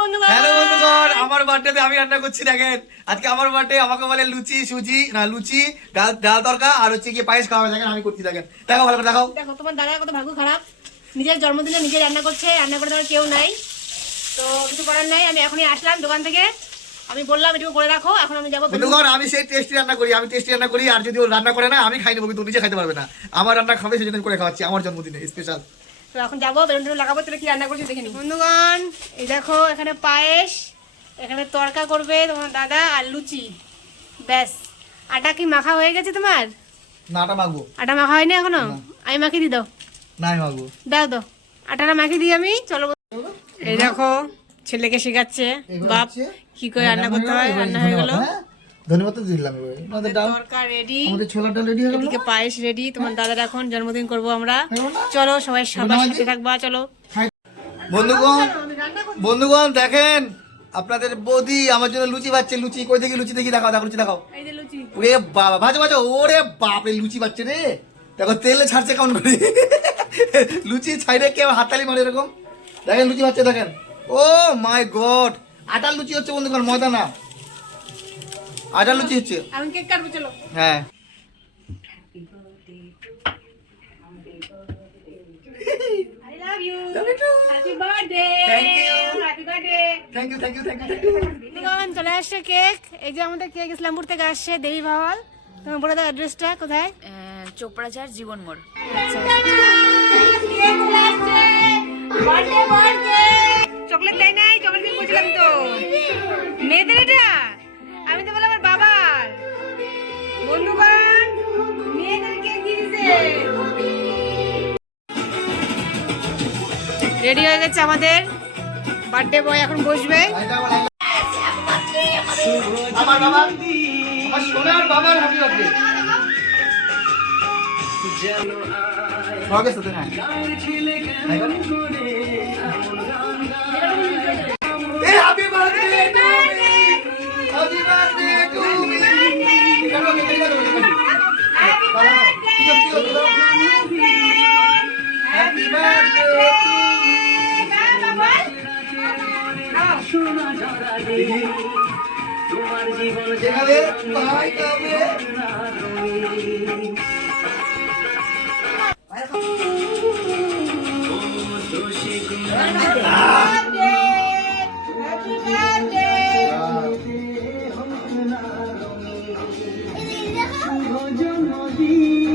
বন্ধুগণ। হ্যালো বন্ধুগণ আমার বার্থডেতে আমি রান্না করছি দেখেন। আজকে আমার বার্থডে আমাকে বলে লুচি সুজি না লুচি ডাল ডাল তরকা আর হচ্ছে কি পায়েস খাওয়া দেখেন আমি করছি দেখেন। দেখো ভালো করে দেখাও। দেখো তোমার দাদা কত ভাগ্য খারাপ। নিজের জন্মদিনে নিজে রান্না করছে রান্না করে দেওয়ার কেউ নাই। তো কিছু করার নাই আমি এখনই আসলাম দোকান থেকে। আমি বললাম এটুকু করে রাখো এখন আমি যাব বন্ধুগণ আমি সেই টেস্টি রান্না করি আমি টেস্টি রান্না করি আর যদি ও রান্না করে না আমি খাই নেব কিন্তু ও নিজে খাইতে পারবে না। আমার রান্না খাবে সেজন্য করে খাওয়াচ্ছি আমার জন্মদিনে স্পেশাল তো এখন যাব বেলুন টেলুন লাগাবো তাহলে কি রান্না করছি দেখে নি বন্ধুগণ এই দেখো এখানে পায়েস এখানে তরকা করবে তোমার দাদা আর লুচি। ব্যাস। আটা কি মাখা হয়ে গেছে তোমার? নাটা মাখবো। আটা মাখা হয়নি এখনও? আমি মাখিয়ে দিই দাও। না আমি মাখবো। দাও দাও। আটাটা মাখিয়ে দিই আমি চলো। এই দেখো ছেলেকে শেখাচ্ছে বাপ কি করে রান্না করতে হয় রান্না হয়ে গেল। ধন্যবাদ তো দিলাম এবার। আমাদের ডাল? তরকা রেডি আমাদের ছোলার ডাল রেডি হয়ে গেল? এদিকে পায়েস রেডি তোমার দাদার এখন জন্মদিন করব আমরা। চলো সবাই সবার সাথে থাকবা চলো। বন্ধুগণ বন্ধুগণ দেখেন আপনাদের বৌদি আমার জন্য লুচি বাচ্ছে লুচি কই দেখি লুচি দেখি দেখাও দেখো লুচি দেখাও। এই যে ওরে বাবা ভাজো ভাজো। ওরে বাপ রে লুচি বাচ্ছে রে। দেখো তেলে ছাড়ছে কেমন করে। লুচি ছাইরে কেউ হাতালি মারে এরকম? দেখেন লুচি বাচ্ছে দেখেন। Oh my god. আটার লুচি হচ্ছে বন্ধুগণ ময়দা না। আটার লুচি হচ্ছে। আমি কেক কাটবো চলো। হ্যাঁ। I love you happy birthday Thank you. Happy birthday thank you thank you thank you thank you চলে আসছে কেক। এই যে আমাদের কেক ইসলামপুর থেকে আসছে দেবী ভাওয়াল। তোমার বলে দাও অ্যাড্রেসটা কোথায়? চোপড়াচার জীবন মোড়। চকলেট দেয় নাই চকলেট তো। মেয়েদের এটা? রেডি হয়ে গেছে আমাদের বার্থডে বয় এখন বসবে। আমার বাবা আমার সোনার বাবার হ্যাপি বার্থডে সবাইকে সাথে না যেখানে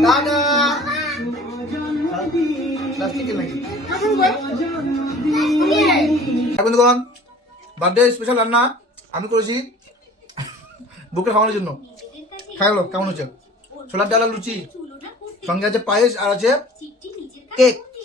টাটা প্লাস্টিকের নাকি? বন্ধুগণ বার্থডে স্পেশাল রান্না আমি করেছি বুকে খাওয়ানোর জন্য। খাই হলো কেমন হচ্ছে ছোলার ডাল লুচি সঙ্গে আছে পায়েস আর আছে কেক।